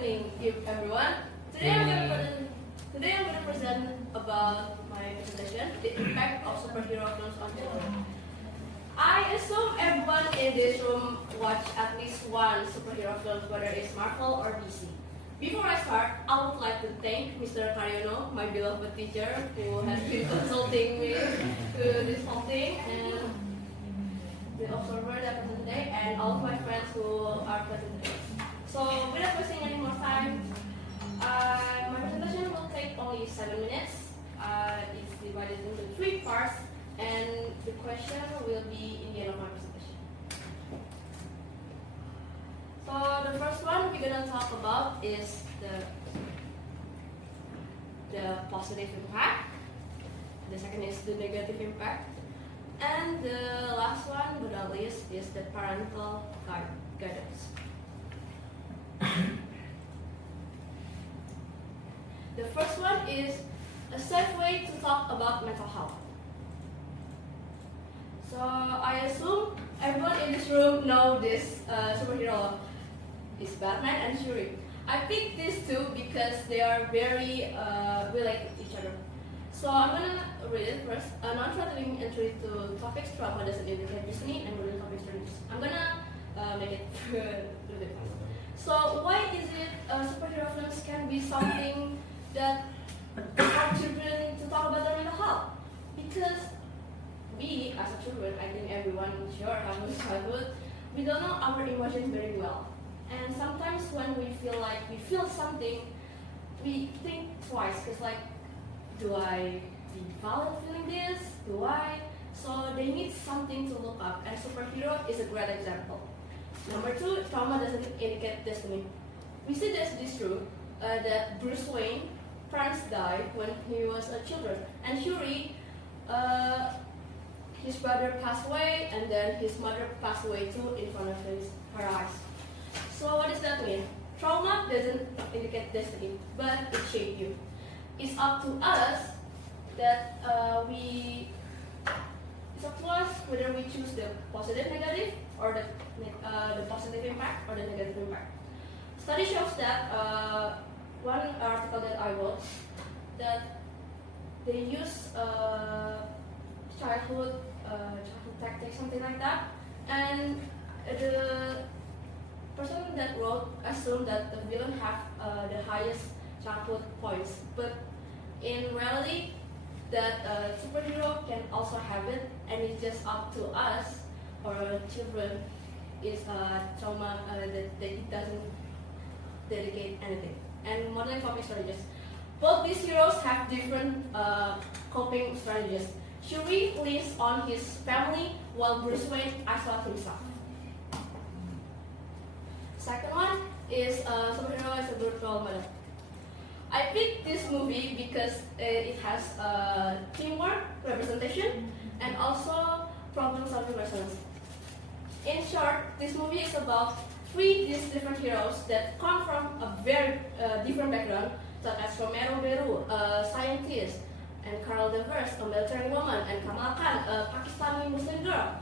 evening, everyone. Today I'm gonna present about my presentation, the impact of superhero films on children. I assume everyone in this room watch at least one superhero film, whether it's Marvel or DC. Before I start, I would like to thank Mr. Karyono, my beloved teacher, who has been consulting me to this whole thing, and the observer that present today, and all of my friends who are present today. So, without wasting any more time, my presentation will take only 7 minutes. It's divided into 3 parts, and the question will be in the end of my presentation. So, the first one we're gonna talk about is the positive impact. The second is the negative impact. And the last one, but not least, is the parental guidance. The first one is a safe way to talk about mental health. So I assume everyone in this room know this superhero is Batman and Shuri. I picked these two because they are very related to each other. So I'm gonna read it first. A non-threatening entry to topics trauma doesn't indicate Disney and reading topics strange. I'm gonna make it a little bit fast. So why is it superhero films can be something that help children to talk about their mental health? Because we as a children, I think everyone sure has a childhood, we don't know our emotions very well. And sometimes when we feel something, we think twice, because like, do I be valid feeling this? Do I? So they need something to look up, and superhero is a great example. Number 2, trauma doesn't indicate destiny. We see this true, that Bruce Wayne, parents died when he was a child, and Shuri, his brother passed away, and then his mother passed away too in front of her eyes. So what does that mean? Trauma doesn't indicate destiny, but it shapes you. It's up to us that it's up to us whether we choose the positive negative or the positive impact or the negative impact. Study shows that one article that I wrote that they use childhood tactics, something like that, and the person that wrote assumed that the villain have the highest childhood points, but in reality, that superhero can also have it, and it's just up to us or children is trauma that it doesn't dedicate anything. And modeling coping strategies. Both these heroes have different coping strategies. Shuri lives on his family while Bruce Wayne isolates himself. Second one is superhero as a good role model. I picked this movie because it has teamwork, representation, and also problem-solving resilience. In short, this movie is about 3 different heroes that come from a very different background, such as Romero Beru, a scientist, and Carol Danvers, a military woman, and Kamal Khan, a Pakistani Muslim girl.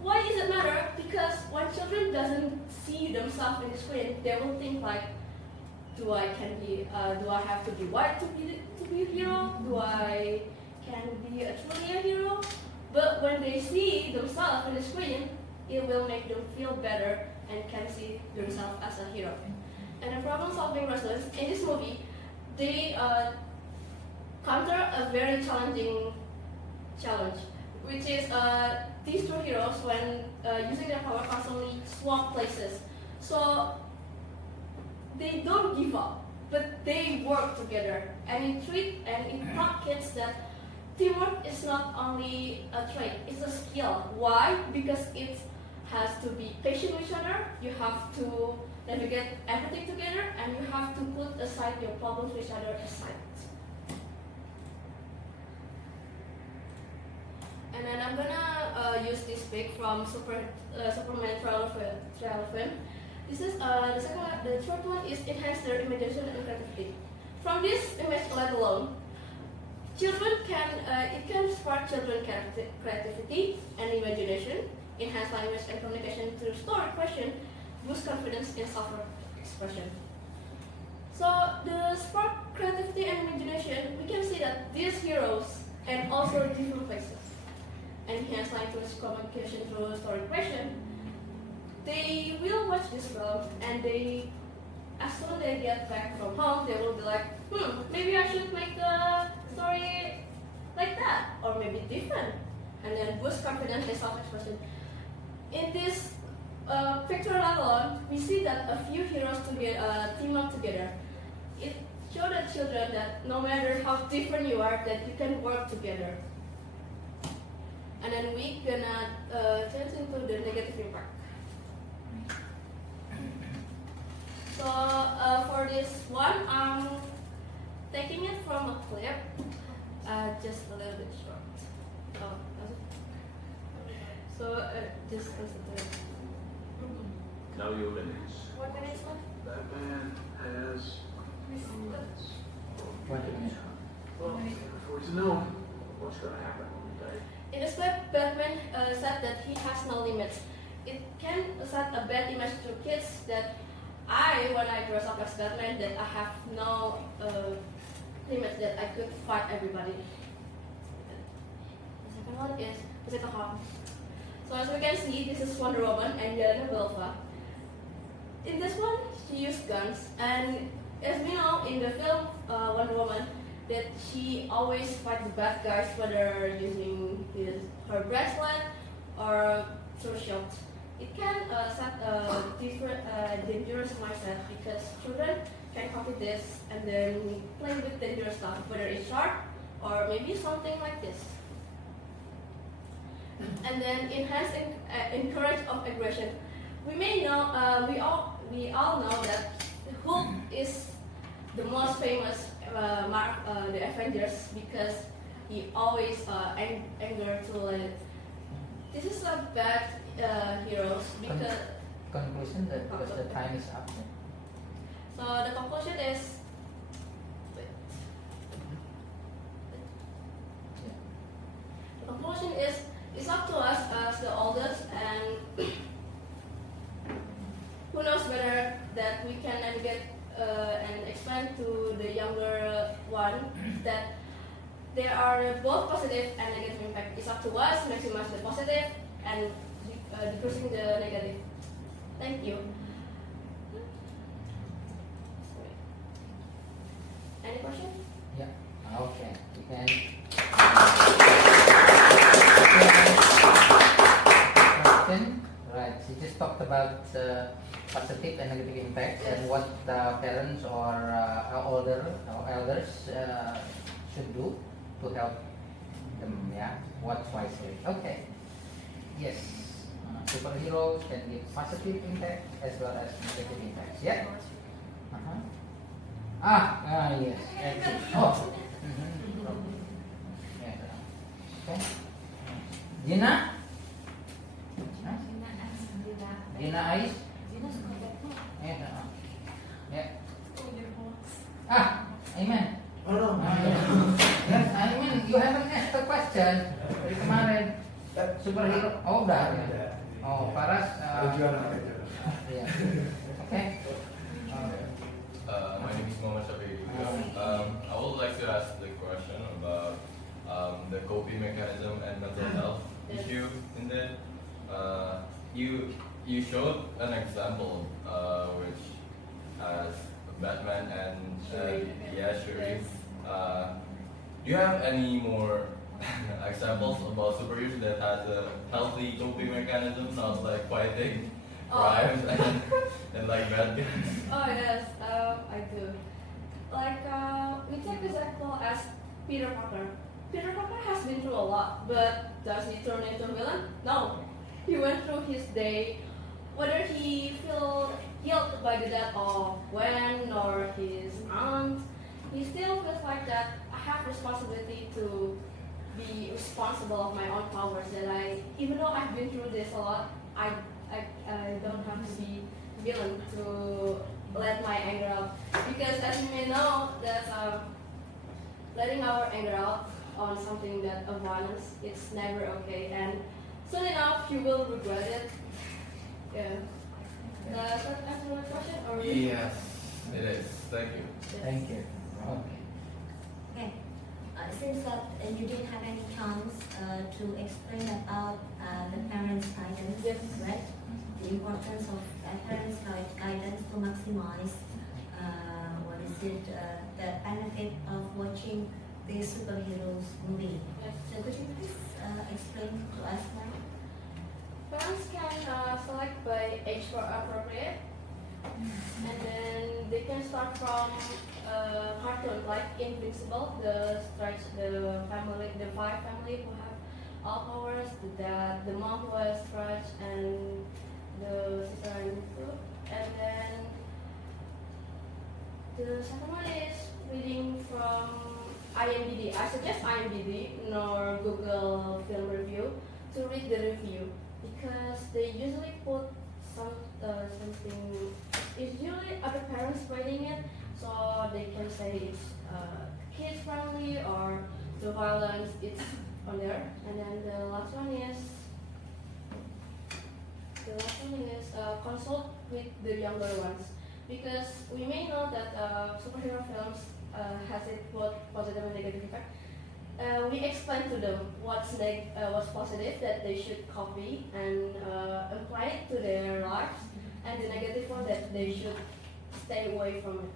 Why does it matter? Because when children doesn't see themselves in the screen, they will think like, do I have to be white to be a hero? Do I can be truly a hero? But when they see themselves in the screen, it will make them feel better and can see themselves as a hero. And the problem-solving resilience in this movie, they counter a very challenging challenge, which is these 2 heroes when using their power constantly swap places. So they don't give up, but they work together, and it taught kids that teamwork is not only a trait, it's a skill. Why? Because it has to be patient with each other, you have to navigate everything together, and you have to put aside your problems with each other aside. And then I'm gonna use this pic from Superman trial film. This is the third one is enhance their imagination and creativity. From this image alone, it can spark children creativity and imagination, enhance language and communication through story, question, boost confidence in self-expression. So the spark creativity and imagination, we can see that these heroes and also different faces, enhance language communication through story creation. They will watch this film and as soon as they get back from home, they will be like, maybe I should make a story like that, or maybe different, and then boost confidence and self-expression. In this picture alone, we see that a few heroes team up together. It shows the children that no matter how different you are, that you can work together. And then we gonna change into the negative impact. So for this one, I'm taking it from a clip, just a little bit short. Oh, so just consider. Now you minutes. 1 minute left. Batman has no minutes. 20 minutes. Well, before to know what's going to happen today. In this clip, Batman said that he has no limits. It can set a bad image to kids that when I dress up as Batman, that I have no limits, that I could fight everybody. The second one is Jessica Harm. So as we can see, this is Wonder Woman and Yelena Belova. In this one, she used guns, and as we know in the film Wonder Woman, that she always fights the bad guys, whether using her bracelet or through shots. It can set a different dangerous mindset because children can copy this and then play with dangerous stuff, whether it's sharp or maybe something like this. And then enhance encourage of aggression. We may know, we all know that Hulk is the most famous the Avengers because he always anger to this is a bad heroes because Conclusion that because the time is up. so the conclusion is the conclusion is it's up to us as the oldest, and who knows better that we can navigate and explain to the younger one that there are both positive and negative impact. It's up to us to maximize the positive and decreasing the negative. Thank you. Any question? Yeah. Okay. You can. Question. Right. She just talked about positive and negative impact and what parents or elders should do to help them. Yeah. Watch wisely. Okay. Yes. Superheroes can give positive impact as well as negative impact. Yeah. Yes. Oh. Yes. Okay. Gina? Huh? Gina Ais? Yes. Yeah. Amen. Yes, Amen. You haven't asked the question. Dari kemarin. Superhero. Oh, udah. Ya. Oh, Faras. Yeah. Okay. My name is Muhammad Shafiq. I would like to ask the question about the coping mechanism and mental health issue in that. You showed an example which has Batman and Shuri. Do you have any more examples about superheroes that has a healthy coping mechanism, not like fighting crimes and like bad guys? Oh yes, I do. Like we take example as Peter Parker. Peter Parker has been through a lot, but does he turn into a villain? No. He went through his day, whether he feel guilt by the death of Gwen or his aunt, he still feels like that I have responsibility to be responsible of my own powers. That even though I've been through this a lot, I don't have to be villain to let my anger out. Because as you may know, that letting our anger out on something that of violence, it's never okay. And soon enough, you will regret it. Yeah. Does that answer the question? Or Yes. It is. Thank you. Thank you. Okay. Okay. Since that you didn't have any chance to explain about the parents' guidance, Yes. right? The importance of parents' guidance to maximize the benefit of watching the superheroes movie. Yes. So could you please explain to us now? Parents can select by age for appropriate, and then they can start from cartoon like Invincible, the family, the five family who have all powers, the dad, the mom who has Stretch, and the sister and two. And then the second one is reading from IMDb. I suggest IMDb nor Google Film Review to read the review because they usually put something. It's usually other parents rating it, so they can say it's kids friendly or the violence. It's on there. And then the last one is consult with the younger ones because we may know that superhero films has it both positive and negative effect. We explain to them what's positive that they should copy and apply it to their lives, and the negative one that they should stay away from it.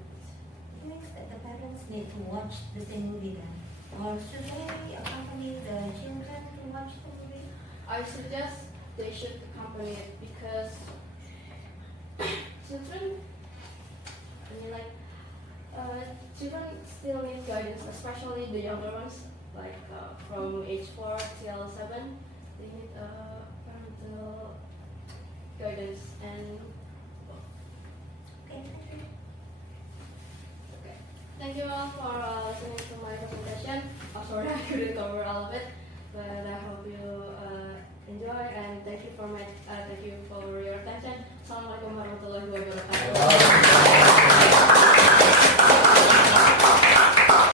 Means that the parents need to watch the same movie then, or should they accompany the children to watch the movie? I suggest they should accompany it because children, children still need guidance, especially the younger ones, like from age 4 till 7. They need parental guidance and. Okay, thank you. Okay. Thank you all for listening to my presentation. Oh, sorry, I couldn't cover all of it, but I hope you enjoy and thank you for